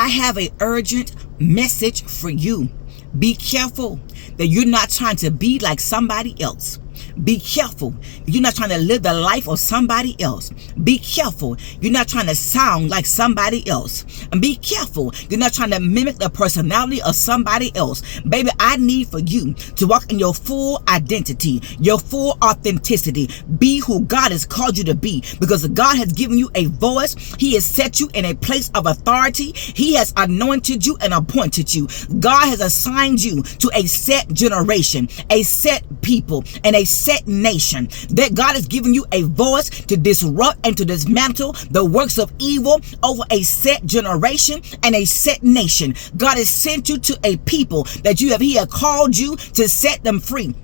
I have an urgent message for you. Be careful that you're not trying to be like somebody else. Be careful. You're not trying to live the life of somebody else. Be careful. You're not trying to sound like somebody else. And be careful. You're not trying to mimic the personality of somebody else. Baby, I need for you to walk in your full identity, your full authenticity. Be who God has called you to be, because God has given you a voice. He has set you in a place of authority. He has anointed you and appointed you. God has assigned you to a set generation, a set people, and a set nation. That God has given you a voice to disrupt and to dismantle the works of evil over a set generation and a set nation. God has sent you to a people that He has called you to set them free.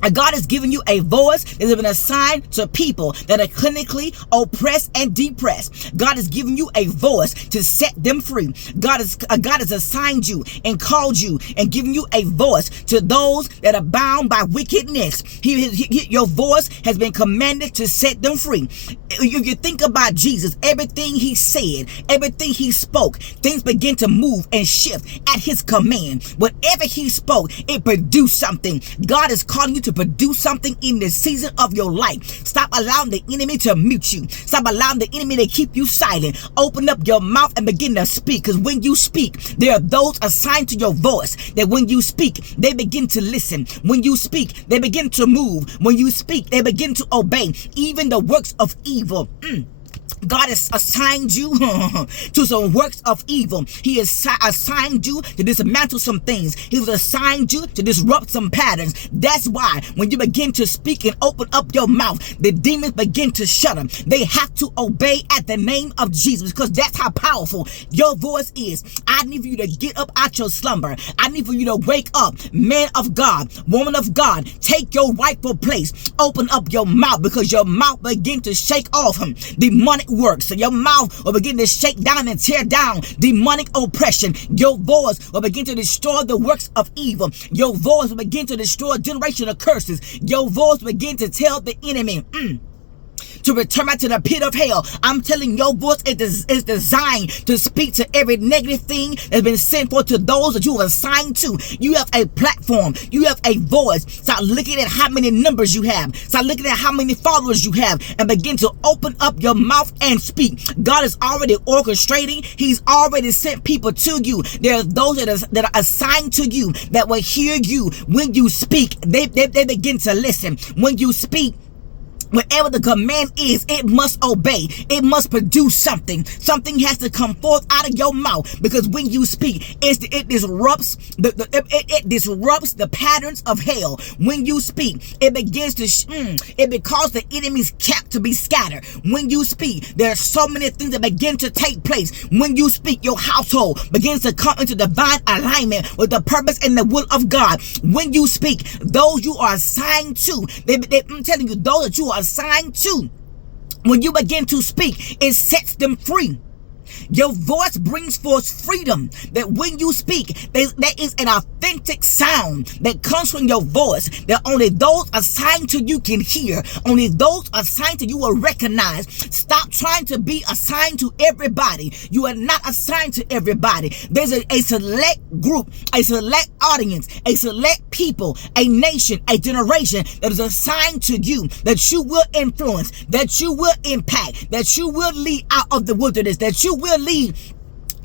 And God has given you a voice that has been assigned to people that are clinically oppressed and depressed. God has given you a voice to set them free. God has assigned you and called you and given you a voice to those that are bound by wickedness. Your voice has been commanded to set them free. If you think about Jesus, everything He said, everything He spoke, things begin to move and shift at His command. Whatever He spoke, it produced something. God is calling you to produce something in this season of your life. Stop allowing the enemy to mute you. Stop allowing the enemy to keep you silent. Open up your mouth and begin to speak, because when you speak, there are those assigned to your voice that when you speak, they begin to listen. When you speak, they begin to move. When you speak, they begin to obey even the works of evil. God has assigned you to some works of evil. He has assigned you to dismantle some things. He has assigned you to disrupt some patterns. That's why when you begin to speak and open up your mouth, the demons begin to shut them. They have to obey at the name of Jesus, because that's how powerful your voice is. I need for you to get up out your slumber. I need for you to wake up. Man of God, woman of God, take your rightful place. Open up your mouth, because your mouth begin to shake off demonic works. So your mouth will begin to shake down and tear down demonic oppression. Your voice will begin to destroy the works of evil. Your voice will begin to destroy generational curses. Your voice will begin to tell the enemy to return back to the pit of hell. I'm telling your voice is designed to speak to every negative thing that's been sent forth to those that you have assigned to. You have a platform. You have a voice. Start looking at how many numbers you have. Start looking at how many followers you have, and begin to open up your mouth and speak. God is already orchestrating. He's already sent people to you. There are those that are assigned to you that will hear you when you speak. They begin to listen. When you speak, whatever the command is, it must obey. It must produce something. Something has to come forth out of your mouth, because when you speak, it disrupts the patterns of hell. When you speak, it begins to it causes the enemy's camp to be scattered. When you speak, there are so many things that begin to take place. When you speak, your household begins to come into divine alignment with the purpose and the will of God. When you speak, those you are assigned to, I'm telling you, those that you are assigned to, when you begin to speak, it sets them free. Your voice brings forth freedom. That when you speak, there is an authentic sound that comes from your voice that only those assigned to you can hear. Only those assigned to you will recognize. Stop trying to be assigned to everybody. You are not assigned to everybody. There's a select group, a select audience, a select people, a nation, a generation that is assigned to you, that you will influence, that you will impact, that you will lead out of the wilderness, that you will lead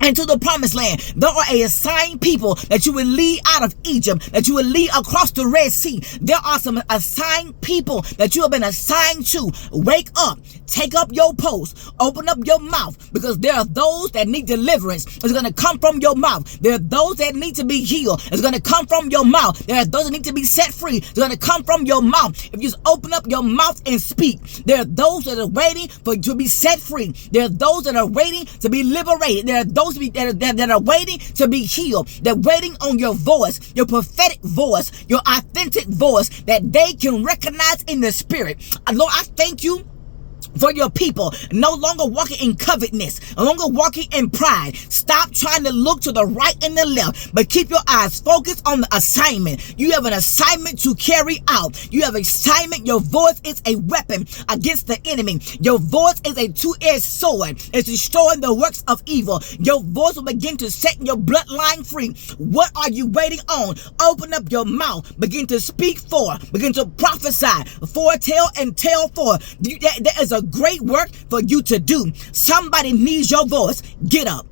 into the promised land. There are a assigned people that you will lead out of Egypt, that you will lead across the Red Sea. There are some assigned people that you have been assigned to. Wake up, take up your post, open up your mouth, because there are those that need deliverance. It's going to come from your mouth. There are those that need to be healed. It's going to come from your mouth. There are those that need to be set free. It's going to come from your mouth. If you just open up your mouth and speak, there are those that are waiting to be set free. There are those that are waiting to be liberated. There are those that are waiting to be healed. They're waiting on your voice, your prophetic voice, your authentic voice that they can recognize in the spirit. Lord, I thank you for your people. No longer walking in covetousness, no longer walking in pride. Stop trying to look to the right and the left, but keep your eyes focused on the assignment. You have an assignment to carry out. You have an assignment. Your voice is a weapon against the enemy. Your voice is a two-edged sword. It's destroying the works of evil. Your voice will begin to set your bloodline free. What are you waiting on? Open up your mouth. Begin to speak for. Begin to prophesy. Foretell and tell for. There is a great work for you to do. Somebody needs your voice. Get up.